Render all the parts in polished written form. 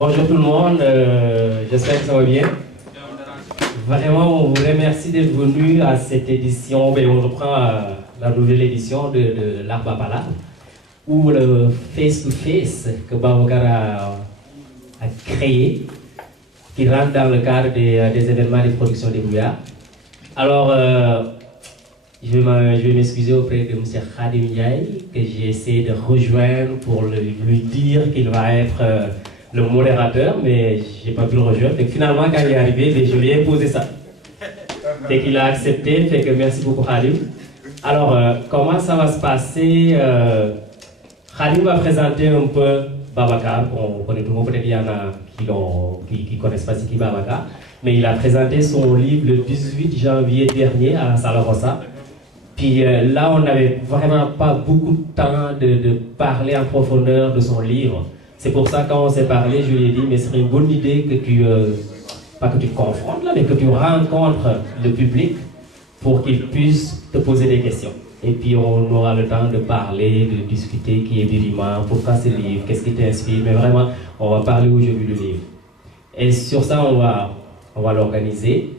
Bonjour tout le monde, j'espère que ça va bien. Vraiment, on vous remercie d'être venu à cette édition. On reprend la nouvelle édition de l'Arbre à Palabre, où le face-to-face que Babacar a créé, qui rentre dans le cadre des événements de production des brouillards. Alors, je vais m'excuser auprès de M. Khadim Ndiaye, que j'ai essayé de rejoindre pour lui dire qu'il va être le modérateur, mais je n'ai pas pu le rejoindre. Donc, finalement, quand il est arrivé, je lui ai posé ça. Et qu'il a accepté, fait que merci beaucoup Khadim. Alors, comment ça va se passer? Khadim va présenter un peu Babacar, on connaît tout le monde, peut-être qu'il y en a qui ne connaissent pas ce qu'est Babacar, mais il a présenté son livre le 18 janvier dernier à Sala Rossa. Puis là, on n'avait vraiment pas beaucoup de temps de parler en profondeur de son livre. C'est pour ça, quand on s'est parlé, je lui ai dit, mais ce serait une bonne idée que tu, pas que tu te confrontes là, mais que tu rencontres le public pour qu'il puisse te poser des questions. Et puis on aura le temps de parler, de discuter qui est Birima, pourquoi ce livre, qu'est-ce qui t'inspire, mais vraiment, on va parler aujourd'hui du livre. Et sur ça, on va l'organiser.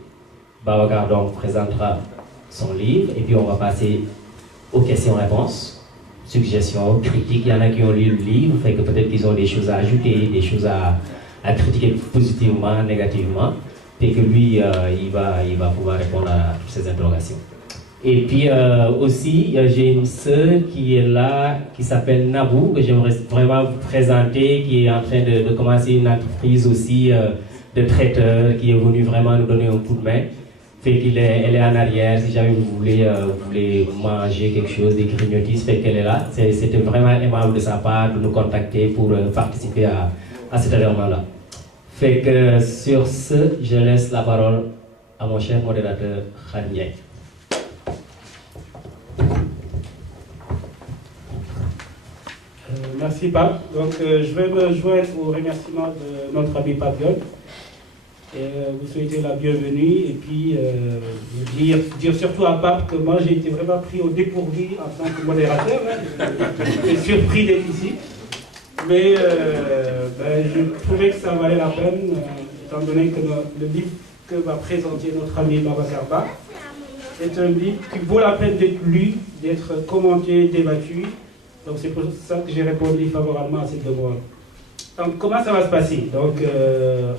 Babacar donc présentera son livre, et puis on va passer aux questions-réponses. Suggestions, critiques, il y en a qui ont lu le livre, fait que peut-être qu'ils ont des choses à ajouter, des choses à critiquer positivement, négativement, et que lui, il va pouvoir répondre à toutes ces interrogations. Et puis aussi, j'ai une sœur qui est là, qui s'appelle Nabou, que j'aimerais vraiment vous présenter, qui est en train de commencer une entreprise aussi de traiteur, qui est venue vraiment nous donner un coup de main. Fait qu'elle est en arrière, si jamais vous voulez manger quelque chose, des grignotis, fait qu'elle est là. C'était vraiment aimable de sa part de nous contacter pour participer à cet événement-là. Fait que sur ce, je laisse la parole à mon cher modérateur Khadim Ndiaye. Merci Pape. Donc je vais me joindre au remerciement de notre ami Pape Diop. Et vous souhaiter la bienvenue et puis dire surtout à Pape que moi j'ai été vraiment pris au dépourvu en tant que modérateur. J'ai surpris d'être ici. Mais je trouvais que ça valait la peine, étant donné que le livre que va présenter notre ami Babacar Ba est un livre qui vaut la peine d'être lu, d'être commenté, débattu. Donc c'est pour ça que j'ai répondu favorablement à cette demande. Donc, comment ça va se passer? Donc,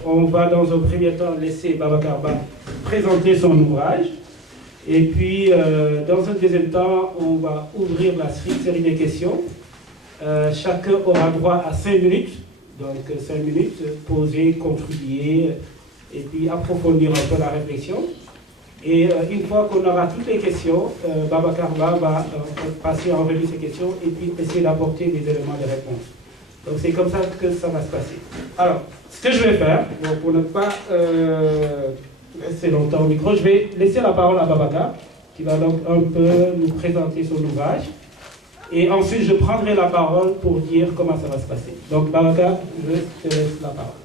on va dans un premier temps laisser Babacar Ba présenter son ouvrage. Et puis, dans un deuxième temps, on va ouvrir la série des questions. Chacun aura droit à 5 minutes. Donc, 5 minutes, poser, contribuer, et puis approfondir un peu la réflexion. Et une fois qu'on aura toutes les questions, Babacar Ba va passer en revue ces questions et puis essayer d'apporter des éléments de réponse. Donc c'est comme ça que ça va se passer. Alors, ce que je vais faire, pour ne pas rester longtemps au micro, je vais laisser la parole à Babacar, qui va donc un peu nous présenter son ouvrage. Et ensuite, je prendrai la parole pour dire comment ça va se passer. Donc Babacar, je te laisse la parole.